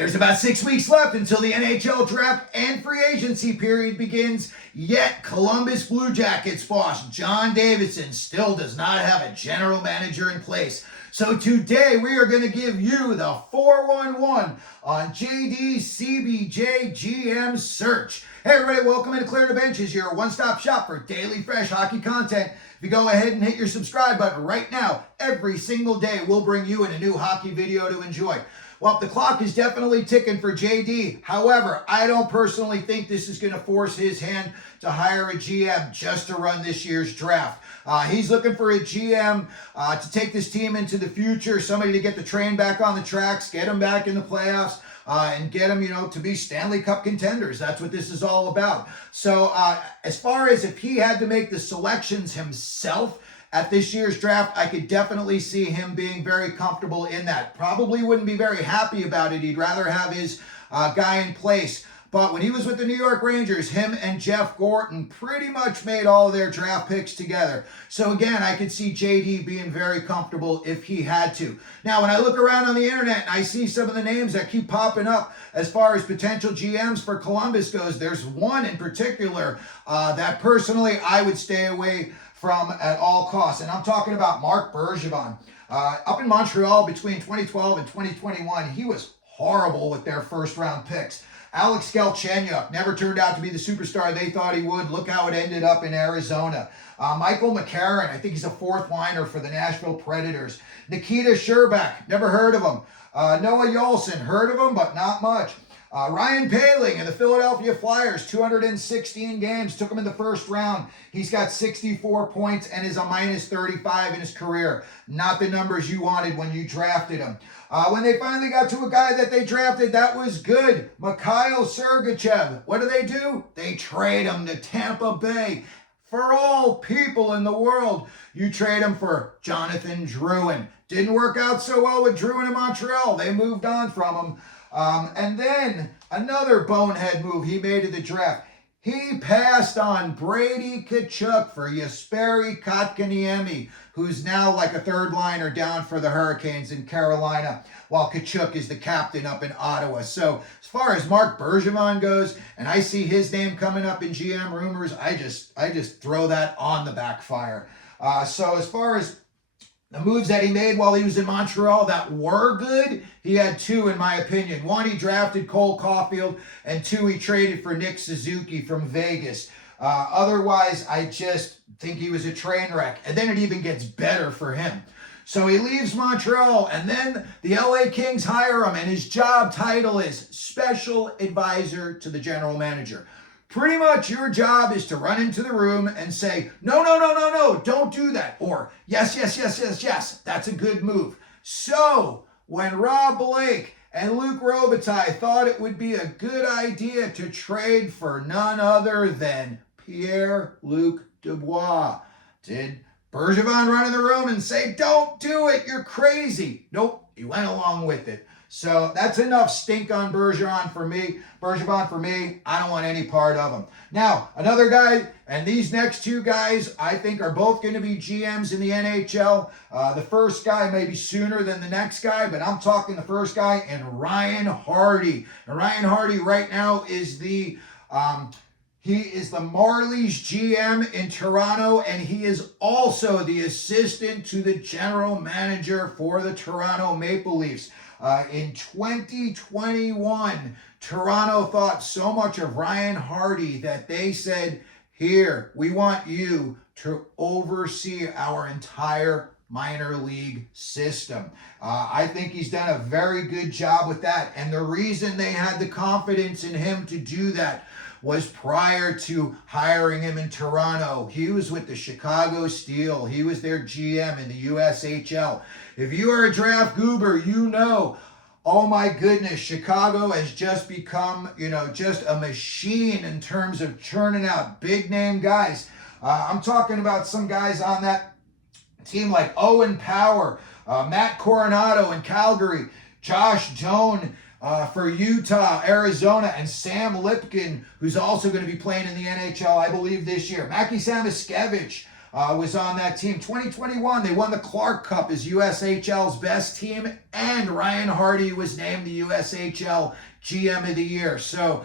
There's about 6 weeks left until the NHL draft and free agency period begins, yet Columbus Blue Jackets boss John Davidson still does not have a general manager in place. So today we are going to give you the 411 on JDCBJ GM search. Hey everybody, welcome into Clear the Benches, your one-stop shop for daily fresh hockey content. If you go ahead and hit your subscribe button right now, every single day we'll bring you in a new hockey video to enjoy. Well, the clock is definitely ticking for JD. However, I don't personally think this is going to force his hand to hire a GM just to run this year's draft. He's looking for a GM to take this team into the future, somebody to get the train back on the tracks, get them back in the playoffs, and get them, to be Stanley Cup contenders. That's what this is all about. So as far as if he had to make the selections himself at this year's draft, I could definitely see him being very comfortable in that. Probably wouldn't be very happy about it. He'd rather have his guy in place. But when he was with the New York Rangers, him and Jeff Gorton pretty much made all of their draft picks together. So again, I could see JD being very comfortable if he had to. Now, when I look around on the internet and I see some of the names that keep popping up as far as potential GMs for Columbus goes, there's one in particular that personally I would stay away from at all costs. And I'm talking about Marc Bergevin. Up in Montreal between 2012 and 2021, he was horrible with their first round picks. Alex Galchenyuk never turned out to be the superstar they thought he would. Look how it ended up in Arizona. Michael McCarron, I think he's a fourth liner for the Nashville Predators. Nikita Sherbak, never heard of him. Noah Yolson, heard of him, but not much. Ryan Poehling and the Philadelphia Flyers, 216 games, took him in the first round. He's got 64 points and is a minus 35 in his career. Not the numbers you wanted when you drafted him. When they finally got to a guy that they drafted that was good, Mikhail Sergachev, what do? They trade him to Tampa Bay. For all people in the world, you trade him for Jonathan Drouin. Didn't work out so well with Drouin in Montreal. They moved on from him. And then another bonehead move he made at the draft. He passed on Brady Tkachuk for Jesperi Kotkaniemi, who's now like a third liner down for the Hurricanes in Carolina, while Tkachuk is the captain up in Ottawa. So as far as Marc Bergevin goes, and I see his name coming up in GM rumors, I just throw that on the backfire. So as far as the moves that he made while he was in Montreal that were good, he had two in my opinion. One, he drafted Cole Caulfield, and two, he traded for Nick Suzuki from Vegas. Otherwise, I just think he was a train wreck. And then it even gets better for him. So he leaves Montreal, and then the LA Kings hire him, and his job title is Special Advisor to the General Manager. Pretty much your job is to run into the room and say, no, don't do that. Or, yes, that's a good move. So, when Rob Blake and Luc Robitaille thought it would be a good idea to trade for none other than Pierre-Luc Dubois, did Bergevin run in the room and say, don't do it, you're crazy? Nope, he went along with it. So that's enough stink on Bergevin for me. I don't want any part of him. Now, another guy, and these next two guys, I think are both going to be GMs in the NHL. The first guy maybe sooner than the next guy, but I'm talking the first guy, and Ryan Hardy. And Ryan Hardy right now is the Marlies GM in Toronto, and he is also the assistant to the general manager for the Toronto Maple Leafs. In 2021, Toronto thought so much of Ryan Hardy that they said, here, we want you to oversee our entire minor league system. I think he's done a very good job with that. And the reason they had the confidence in him to do that was prior to hiring him in Toronto. He was with the Chicago Steel. He was their GM in the USHL. If you are a draft goober, you know, oh my goodness, Chicago has just become, just a machine in terms of churning out big name guys. I'm talking about some guys on that team like Owen Power, Matt Coronado in Calgary, Josh Doan for Utah, Arizona, and Sam Lipkin, who's also going to be playing in the NHL, I believe, this year. Mackie Samoskevich was on that team. 2021, they won the Clark Cup as USHL's best team, and Ryan Hardy was named the USHL GM of the Year. So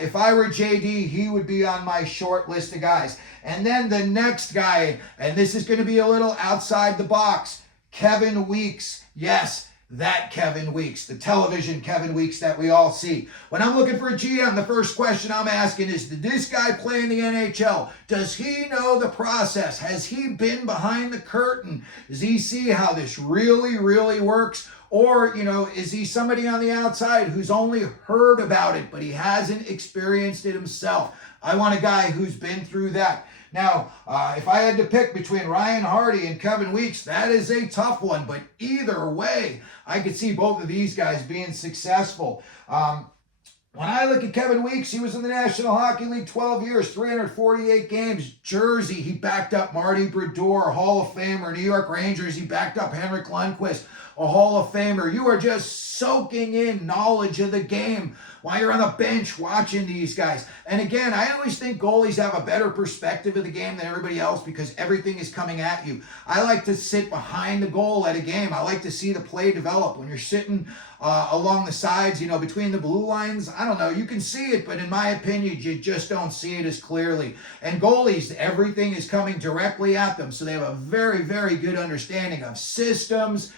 if I were JD, he would be on my short list of guys. And then the next guy, and this is going to be a little outside the box, Kevin Weekes. Yes, that Kevin Weekes, the television Kevin Weekes that we all see. When I'm looking for a GM, the first question I'm asking is, did this guy play in the NHL? Does he know the process? Has he been behind the curtain? Does he see how this really, really works? Or, is he somebody on the outside who's only heard about it, but he hasn't experienced it himself? I want a guy who's been through that. Now, if I had to pick between Ryan Hardy and Kevin Weekes, that is a tough one. But either way, I could see both of these guys being successful. When I look at Kevin Weekes, he was in the National Hockey League 12 years, 348 games. Jersey, he backed up Marty Brodeur, a Hall of Famer. New York Rangers, he backed up Henrik Lundqvist, a Hall of Famer. You are just soaking in knowledge of the game while you're on the bench watching these guys. And again, I always think goalies have a better perspective of the game than everybody else because everything is coming at you. I like to sit behind the goal at a game. I like to see the play develop. When you're sitting along the sides, between the blue lines, I don't know, you can see it, but in my opinion, you just don't see it as clearly. And goalies, everything is coming directly at them, so they have a very, very good understanding of systems.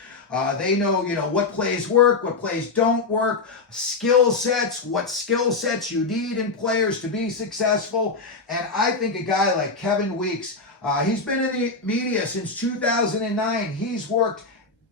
They know, what plays work, what plays don't work, skill sets, what skill sets you need in players to be successful. And I think a guy like Kevin Weekes, he's been in the media since 2009. He's worked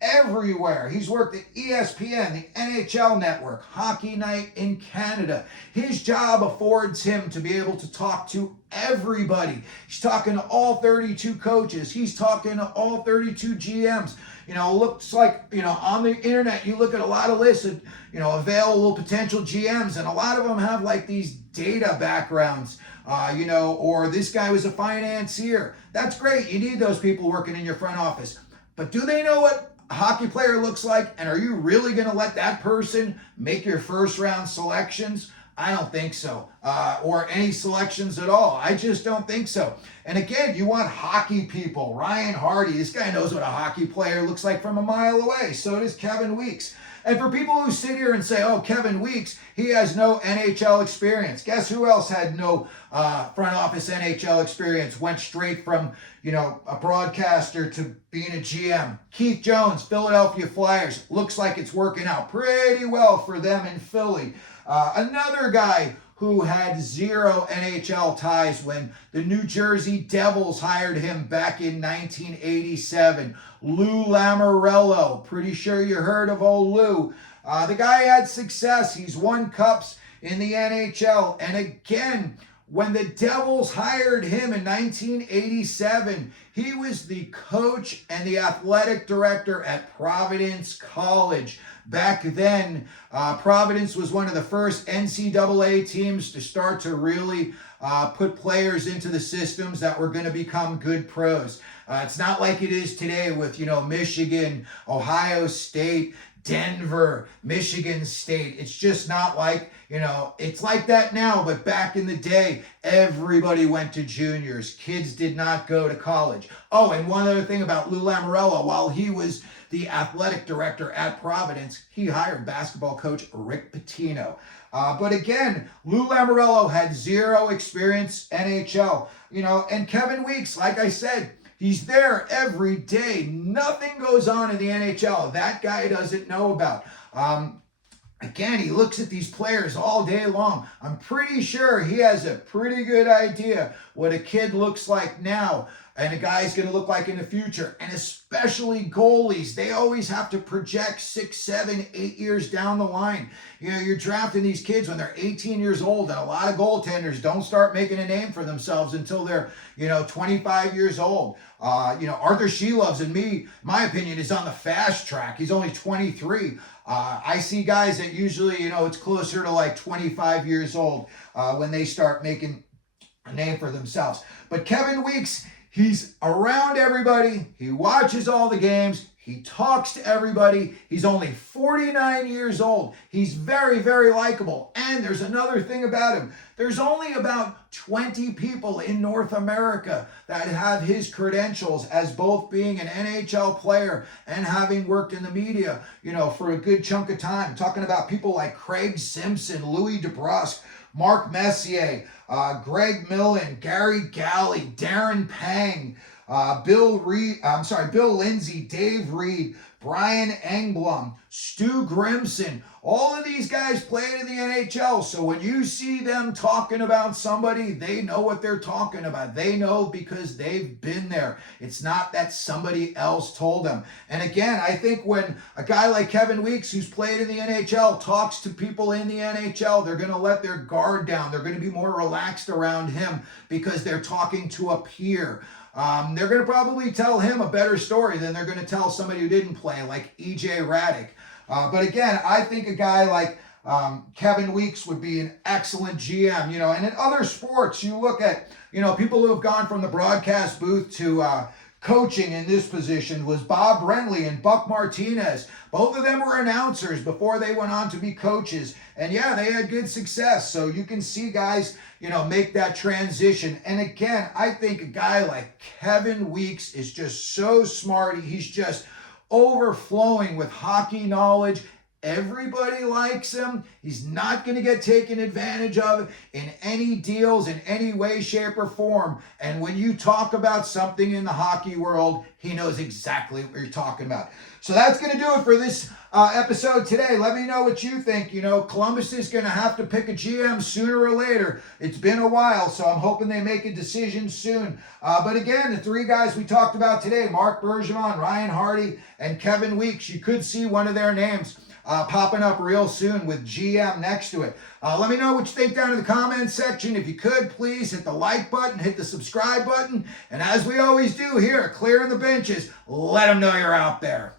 everywhere. He's worked at ESPN, the NHL Network, Hockey Night in Canada. His job affords him to be able to talk to everybody. He's talking to all 32 coaches. He's talking to all 32 GMs. Looks like, on the internet, you look at a lot of lists of, available potential GMs, and a lot of them have like these data backgrounds, or this guy was a financier. That's great. You need those people working in your front office. But do they know what a hockey player looks like? And are you really going to let that person make your first round selections? I don't think so. Or any selections at all. I just don't think so. And again, you want hockey people. Ryan Hardy, this guy knows what a hockey player looks like from a mile away. So does Kevin Weekes. And for people who sit here and say, oh, Kevin Weekes, he has no NHL experience. Guess who else had no front office NHL experience? Went straight from, a broadcaster to being a GM. Keith Jones, Philadelphia Flyers. Looks like it's working out pretty well for them in Philly. Another guy who had zero NHL ties when the New Jersey Devils hired him back in 1987. Lou Lamoriello. Pretty sure you heard of old Lou. The guy had success. He's won cups in the NHL. And again, when the Devils hired him in 1987, he was the coach and the athletic director at Providence College. Back then, Providence was one of the first NCAA teams to start to really put players into the systems that were going to become good pros. It's not like it is today with, Michigan, Ohio State, Denver, Michigan State. It's just not like, it's like that now, but back in the day, everybody went to juniors. Kids did not go to college. Oh, and one other thing about Lou Lamoriello, while he was the athletic director at Providence, he hired basketball coach Rick Pitino. But again, Lou Lamoriello had zero experience NHL, and Kevin Weekes, like I said, he's there every day. Nothing goes on in the NHL that guy doesn't know about. Again, he looks at these players all day long. I'm pretty sure he has a pretty good idea what a kid looks like now and a guy's going to look like in the future. And especially goalies, they always have to project 6, 7, 8 years down the line. You're drafting these kids when they're 18 years old, and a lot of goaltenders don't start making a name for themselves until they're, 25 years old. Arthur Shelovs, in my opinion, is on the fast track. He's only 23. I see guys that usually, it's closer to like 25 years old when they start making a name for themselves. But Kevin Weekes, he's around everybody. He watches all the games. He talks to everybody. He's only 49 years old. He's very, very likable. And there's another thing about him. There's only about 20 people in North America that have his credentials as both being an NHL player and having worked in the media, for a good chunk of time. Talking about people like Craig Simpson, Louis DeBrusque, Marc Messier, Greg Millen, Gary Galley, Darren Pang, Bill Lindsay, Dave Reed, Brian Engblom, Stu Grimson. All of these guys played in the NHL. So when you see them talking about somebody, they know what they're talking about. They know because they've been there. It's not that somebody else told them. And again, I think when a guy like Kevin Weekes, who's played in the NHL, talks to people in the NHL, they're going to let their guard down. They're going to be more relaxed around him because they're talking to a peer. They're going to probably tell him a better story than they're going to tell somebody who didn't play, like E.J. Radick. But again, I think a guy like Kevin Weekes would be an excellent GM, and in other sports, you look at, people who have gone from the broadcast booth to coaching in this position was Bob Brenly and Buck Martinez. Both of them were announcers before they went on to be coaches. And yeah, they had good success. So you can see guys, make that transition. And again, I think a guy like Kevin Weekes is just so smart. He's just overflowing with hockey knowledge. Everybody likes him. He's not going to get taken advantage of in any deals in any way, shape, or form. And when you talk about something in the hockey world, he knows exactly what you're talking about. So that's going to do it for this episode today. Let me know what you think. Columbus is going to have to pick a GM sooner or later. It's been a while, so I'm hoping they make a decision soon. But again, the three guys we talked about today, Marc Bergevin, Ryan Hardy, and Kevin Weekes, you could see one of their names popping up real soon with GM next to it. Let me know what you think down in the comments section. If you could, please hit the like button, hit the subscribe button, and as we always do here, clearing the benches, let them know you're out there.